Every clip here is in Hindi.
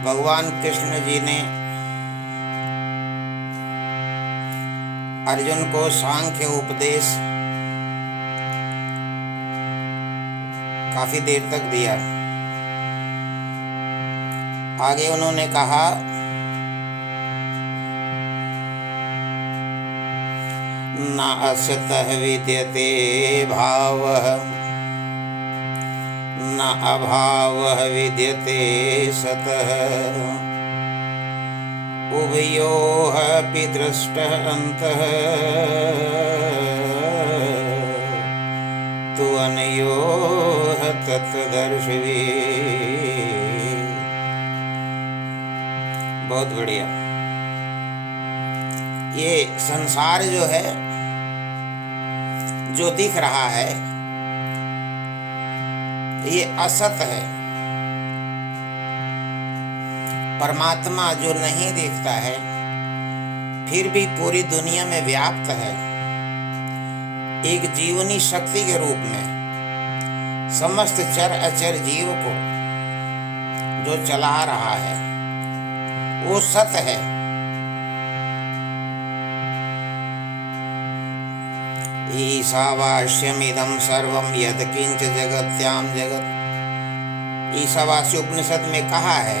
भगवान कृष्ण जी ने अर्जुन को सांख्य उपदेश काफी देर तक दिया। आगे उन्होंने कहा, न असतः विद्यते भावः न अभावः विद्यते सतः उभयोः अपि दृष्टः अन्तः तु अनयोः तत्त्वदर्शिभिः। बहुत बढ़िया। ये संसार जो है, जो दिख रहा है, ये असत है। परमात्मा जो नहीं दिखता है फिर भी पूरी दुनिया में व्याप्त है, एक जीवनी शक्ति के रूप में समस्त चर अचर जीव को जो चला रहा है वो सत है। ईशावास्यमिदं सर्वं यत्किंच जगत्यां जगत्। ईशावास्य उपनिषद में कहा है,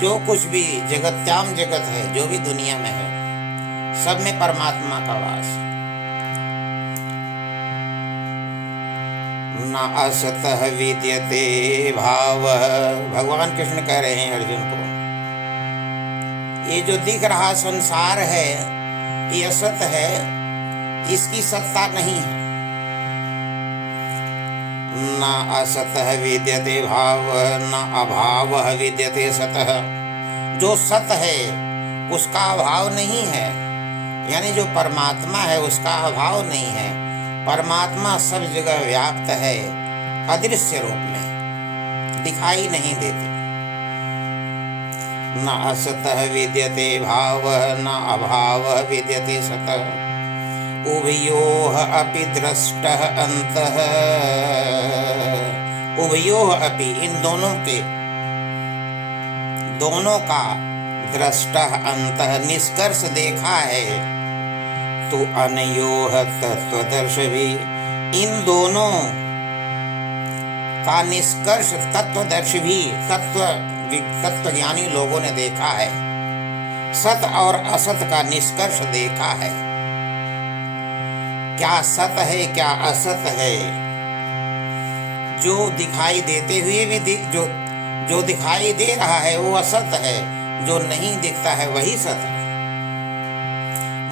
जो कुछ भी जगत्याम जगत है, जो भी दुनिया में है, सब में परमात्मा का वास है। न असतः विद्यते भावः। भगवान कृष्ण कह रहे हैं अर्जुन को, ये जो दिख रहा संसार है ये असत है, इसकी सत्ता नहीं है। न असतः विद्यते भावः न अभावः विद्यते सतः। जो सत है उसका अभाव नहीं है, यानी जो परमात्मा है उसका अभाव नहीं है। परमात्मा सब जगह व्याप्त है, अदृश्य रूप में दिखाई नहीं देते। न असतः विद्यते भावः न अभावः विद्यते सतः उभयोः अपि दृष्टः अन्तः। उभयोः अपि, इन दोनों के, दोनों का दृष्टः अन्तः निष्कर्ष देखा है। तो अनयोः तत्त्वदर्शिभिः। इन दोनों का निष्कर्ष तत्त्वदर्शिभिः, तत्वज्ञानी लोगों ने देखा है। सत और असत का निष्कर्ष देखा है। क्या सत है क्या असत है, जो दिखाई देते हुए भी जो दिखाई दे रहा है वो असत है, जो नहीं दिखता है वही सत है।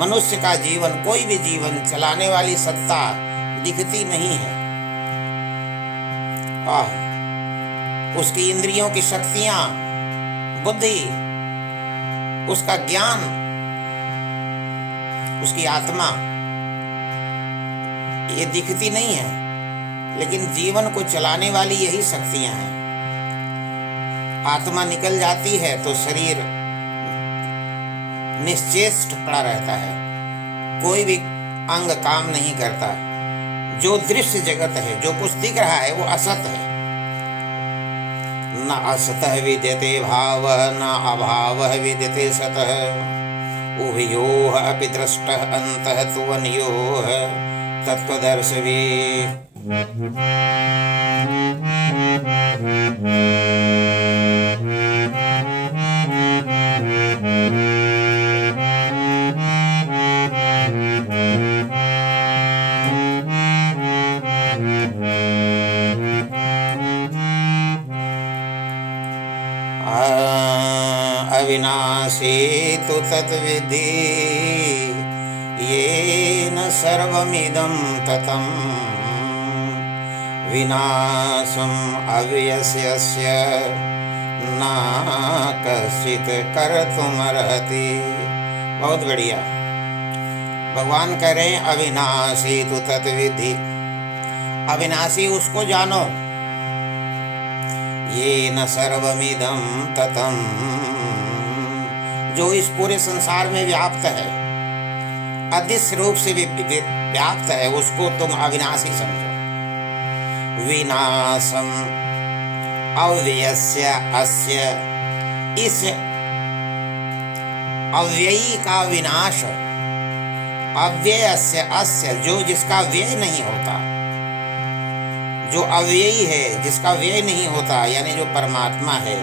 मनुष्य का जीवन, कोई भी जीवन चलाने वाली सत्ता दिखती नहीं है। उसकी इंद्रियों की शक्तियां, बुद्धि, उसका ज्ञान, उसकी आत्मा, ये दिखती नहीं है, लेकिन जीवन को चलाने वाली यही शक्तियां हैं। आत्मा निकल जाती है तो शरीर निश्चेष्ट पड़ा रहता है, कोई भी अंग काम नहीं करता। जो दृश्य जगत है, जो कुछ दिख रहा है वो असत है। न असतः विद्यते भावः न अभावः विद्यते सतः उभयोः अपि दृष्टः अन्तः तु अनयोः तत्त्वदर्शिभिः। अविनाशी तु तत्विद्धि येन सर्वमिदं ततं विनाशम् अव्ययस्य न कश्चित् कर्तुमर्हति। बहुत बढ़िया। भगवान कह रहे हैं अविनाशी तु तद्विधि, अविनाशी उसको जानो, येन सर्वमिदं ततं, जो इस पूरे संसार में व्याप्त है, अदृश्य रूप से व्याप्त है, उसको तुम अविनाशी समझो। विनाशम अव्ययस्य अस्य, इस अव्ययी का विनाश, अव्ययस्य अस्य, जो जिसका व्यय नहीं होता, जो अव्ययी है जिसका व्यय नहीं होता, यानी जो परमात्मा है।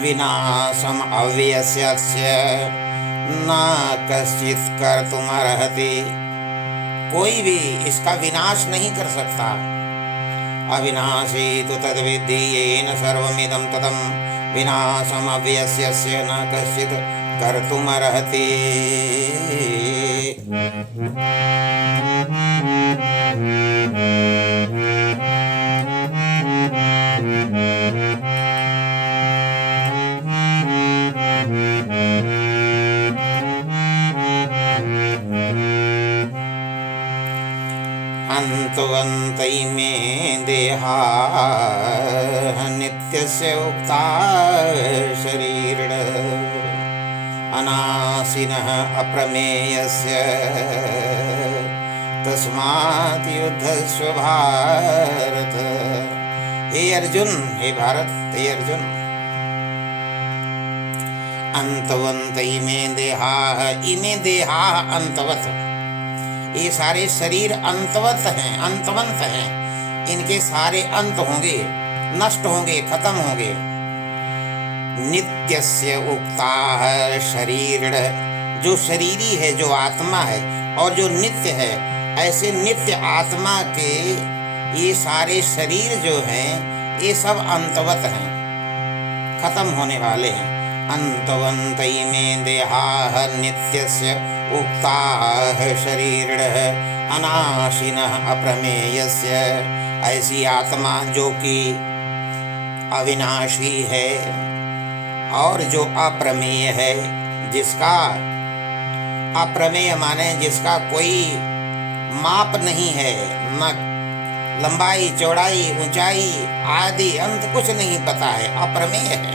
विनाशम अव्ययस्य अस्य न कश्चित् कर्तुमर्हति, कोई भी इसका विनाश नहीं कर सकता। अविनाशी तु तद्विद्धि येन सर्वमिदं ततं, विनाशम् अव्ययस्य न कश्चित् कर्तुमर्हति। अन्तवन्तैमे देहा नित्यस्य उक्ता शरीरिण, अनाशिनः अप्रमेयस्य तस्मात् युद्धस्व भारत। हे अर्जुन, हे भारत, हे अर्जुन, अंतवंत इमे देहा, इमे देहा अंतवत, ये सारे शरीर अंतवत हैं, अंतवंत हैं, इनके सारे अंत होंगे, नष्ट होंगे, खत्म होंगे। नित्यस्य उक्ता शरीर, जो शरीरी है, जो आत्मा है और जो नित्य है, ऐसे नित्य आत्मा के ये सारे शरीर जो हैं, ये सब अंतवत हैं, खत्म होने वाले हैं। अंतवंत इमे देहा नित्यस्य उक्ताः शरीरिणः अनाशिनः अप्रमेयस्य, ऐसी आत्मा जो कि अविनाशी है और जो अप्रमेय है, जिसका अप्रमेय माने जिसका कोई माप नहीं है, न लंबाई चौड़ाई ऊंचाई आदि अंत कुछ नहीं पता है, अप्रमेय है।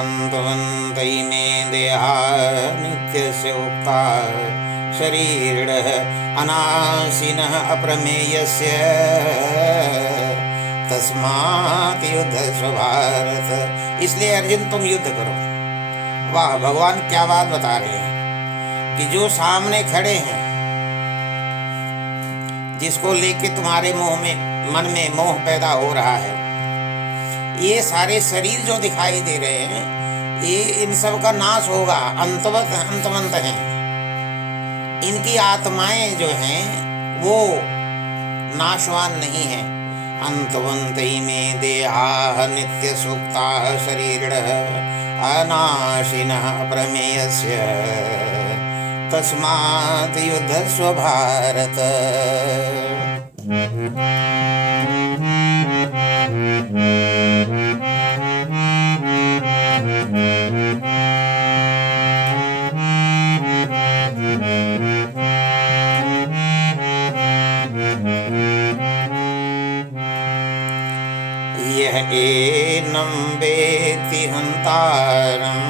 अंतवंत इमे देहा नित्यस्य उक्ता शरीरिणः अनाशिनः अप्रमेयस्य तस्मात् युद्धस्व भारत। इसलिए अर्जुन तुम युद्ध करो। वाह, भगवान क्या बात बता रहे हैं कि जो सामने खड़े हैं, जिसको लेके तुम्हारे मन में मोह पैदा हो रहा है, ये सारे शरीर जो दिखाई दे रहे हैं, ये इन सब का नाश होगा, अंतवंत हैं। इनकी आत्माएं जो हैं वो नाशवान नहीं है। अंतवंत इमे देहा नित्य सुक्ता शरीरिणः अनाशिनः अप्रमेयस्य तस्मात् युद्धस्व भारत। यह एनं वेत्ति हन्तारं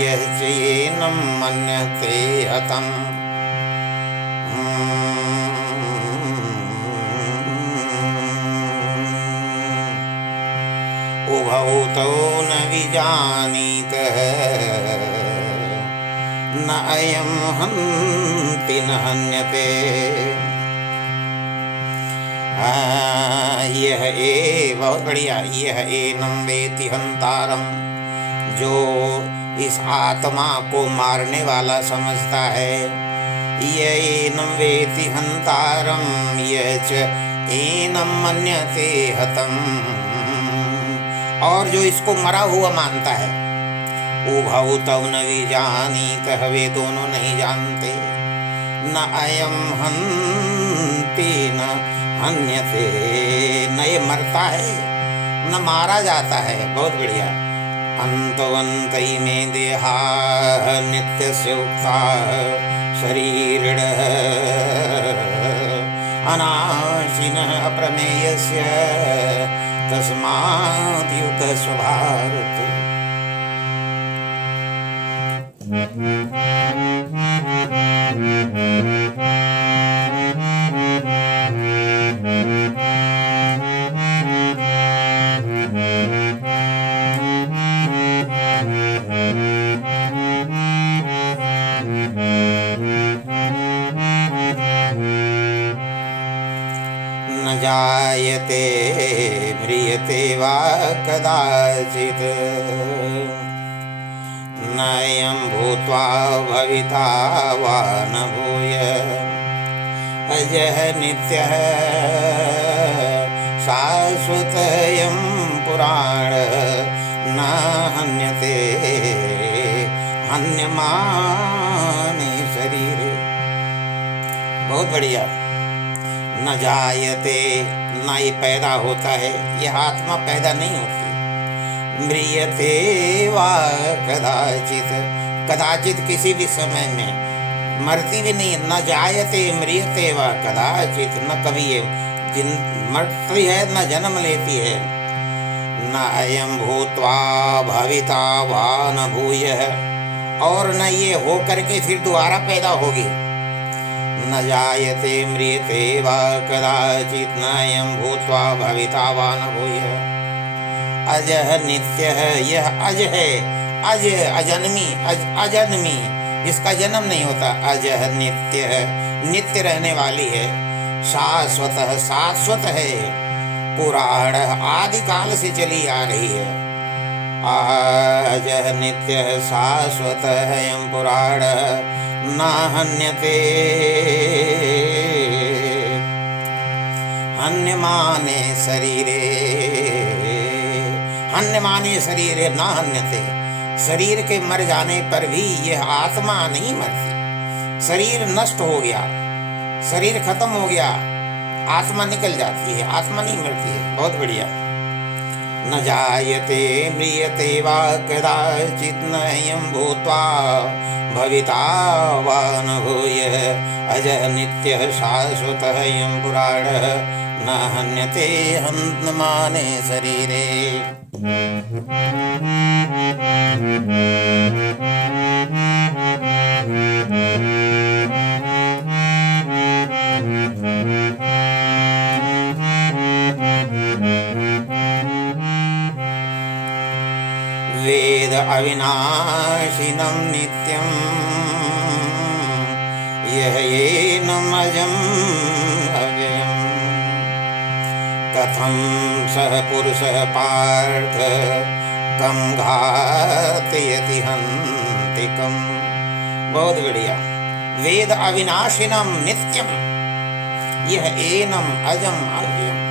यः चैनं मन्यते हतम्। उभौ तौ न विजानीतः न अयं हन्ति न हन्यते। यह बहुत बढ़िया। यह एनं वेत्ति हन्तारं, जो इस आत्मा को मारने वाला समझता है। यह एनं वेत्ति हन्तारं यह च एनं मन्यते हतम्, और जो इसको मरा हुआ मानता है। उभौ तौ न विजानीतः, वे दोनों नहीं जानते। न अयम हन्ति न हन्यते, न ये मरता है न मारा जाता है। बहुत बढ़िया। अंतवंत में देहा नित्यस्य उक्ता शरीरिणः अनाशिनः अप्रमेयस्य तस्मात् युतस्व भारत। न जायते म्रियते वा कदाचित्, नयं भूत्वा भविता वा न भूयः, अजः नित्यः शाश्वतयं पुराणः, न हन्यते हन्यमाने शरीरे। बहुत बढ़िया। न जायते, न ये पैदा होता है, यह आत्मा पैदा नहीं होती। म्रियते वा कदाचित, कदाचित किसी भी समय में मरती भी नहीं। न जायते म्रियते वा कदाचित, न कभी ये मरती है न जन्म लेती है। न अयम भूत्वा भविता वा न भूयः, और न ये हो करके फिर दोबारा पैदा होगी। न जायते म्रियते वा कदाचित्, नयं भूत्वा भविता वा न भूयः, अजः नित्यः, यह अज है, अज अजन्मी, अजन्मी, जिसका जन्म नहीं होता। अजः नित्यः, नित्य रहने वाली है। शाश्वतः, शाश्वत है। पुराण, आदि काल से चली आ रही है। अजः नित्यः शाश्वतः अयं पुराणः न हन्यते हन्यमाने शरीरे, हन्यमाने शरीरे न हन्यते। शरीर के मर जाने पर भी यह आत्मा नहीं मरती। शरीर नष्ट हो गया, शरीर खत्म हो गया, आत्मा निकल जाती है, आत्मा नहीं मरती है। बहुत बढ़िया। न जायते म्रियते वा कदाचित्, नयं भूत्वा भविता वा न भूयः, अजः नित्यः शाश्वतः अयं पुराणः न हन्यते हन्यमाने शरीरे। वेद अविनाशिनं नित्यं यः येनम् अजम् अव्ययम्, कथं सः पुरुषः पार्थ कं घातयति हन्तिकम्। बहुत बढ़िया। वेद अविनाशिनं नित्यं यः एनम् अजम् अव्ययम्,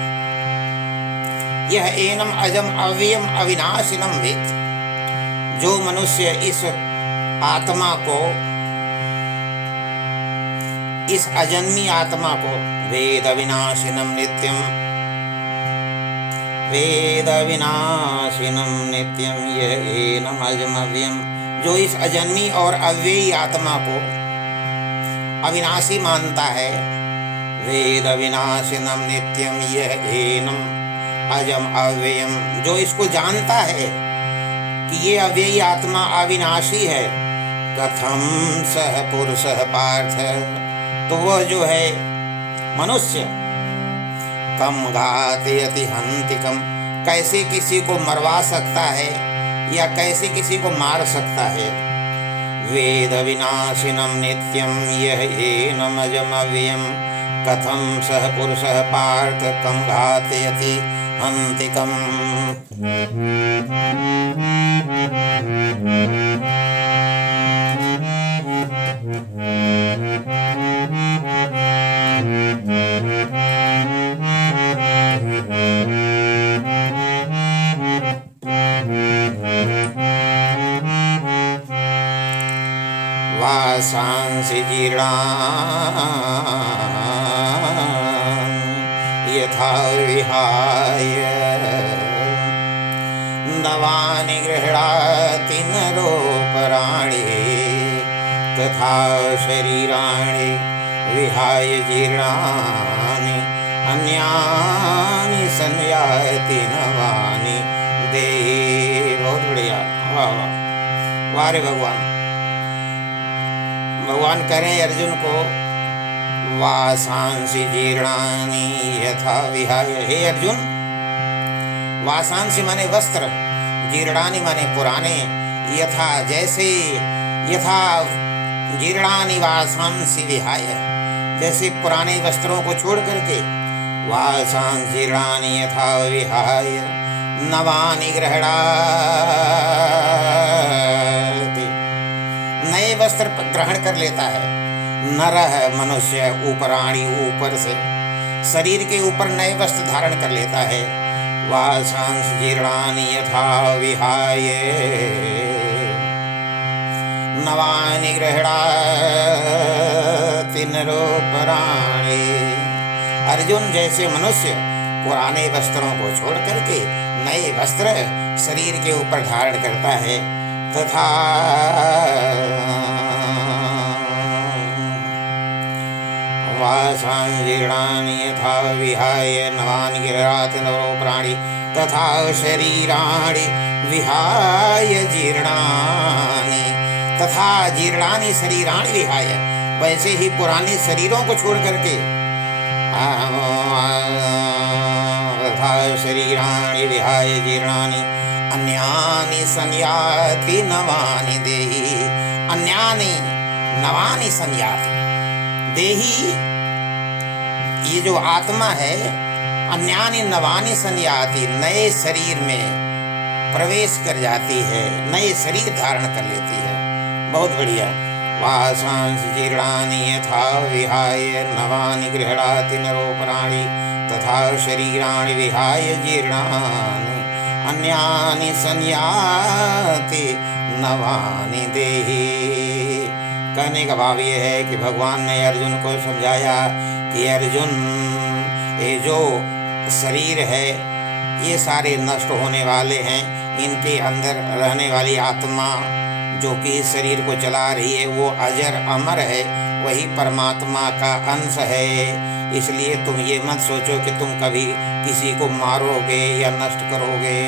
यः एनम् अजम् अव्ययम् अविनाशिनं वेद। जो मनुष्य इस आत्मा को, इस अजन्मी आत्मा को, वेद विनाशिनम नित्यम, वेद विनाशिनम नित्यम यः एनम् अजम् अव्ययम्, जो इस अजन्मी और अव्ययी आत्मा को अविनाशी मानता है। वेद विनाशिनम नित्यम यः एनम् अजम् अव्ययम्, जो इसको जानता है कि ये अव्ययी आत्मा अविनाशी है। कथम सह पुरुषः पार्थ, तो वह जो है मनुष्य, कम घातयति हन्तिकम्, कैसे किसी को मरवा सकता है या कैसे किसी को मार सकता है। वेद विनाशिनं नित्यं यः एनम् अजम् अव्ययम्, कथम सह पुरुषः पार्थ कम घातयति हन्तिकम्। वासांसि जीर्णानि यथा विहाय नवानि गृह्णाति नरोपराणि तथा शरीराणि विहाय जीर्णानि अन्यानि संयाति नवानि देहि। बहुत बढ़िया, वाह वाह, वाह रे भगवान। भगवान कह रहे हैं अर्जुन को, वासांसि जीर्णानि यथा विहाय। हे अर्जुन, वासांसि माने वस्त्र, जीर्णानि माने पुराने, यथा जैसे, यथा जीर्णानि वासांसि विहाय, जैसे पुराने वस्त्रों को छोड़ करके, वासांसि जीर्णानि यथा विहाय नवानि गृह्णाति, नए वस्त्र ग्रहण कर लेता है। नरः मनुष्य ऊपराणि, ऊपर से शरीर के ऊपर नए वस्त्र धारण कर लेता है। वासांसि जीर्णानि यथा विहाय नवानि गृह्णाति नरोपराणि। अर्जुन, जैसे मनुष्य पुराने वस्त्रों को छोड़ करके नए वस्त्र शरीर के ऊपर धारण करता है, तथा वासांसि जीर्णानि यथा विहाय नवानि गृह्णाति नरोपराणि तथा शरीराणि विहाय जीर्णानि, तथा जीर्णानि शरीराणि विहाय, वैसे ही पुराने शरीरों को छोड़ करके, तथा शरीराणि विहाय जीर्णानि अन्यानि संयाति नवानि देहि। अन्यानि नवानि संयाति देहि, ये जो आत्मा है, अन्यानि नवानि संयाति, नए शरीर में प्रवेश कर जाती है, नए शरीर धारण कर लेती है। बहुत बढ़िया। वासांसि जीर्णानि यथा विहाय नवानि गृह्णाति नरोपराणि तथा शरीराणि विहाय जीर्णानि अन्यानि संयाति नवानि देहि। कहने का भाव यह है कि भगवान ने अर्जुन को समझाया कि अर्जुन, ये जो शरीर है ये सारे नष्ट होने वाले हैं, इनके अंदर रहने वाली आत्मा जो कि शरीर को चला रही है वो अजर अमर है, वही परमात्मा का अंश है। इसलिए तुम ये मत सोचो कि तुम कभी किसी को मारोगे या नष्ट करोगे।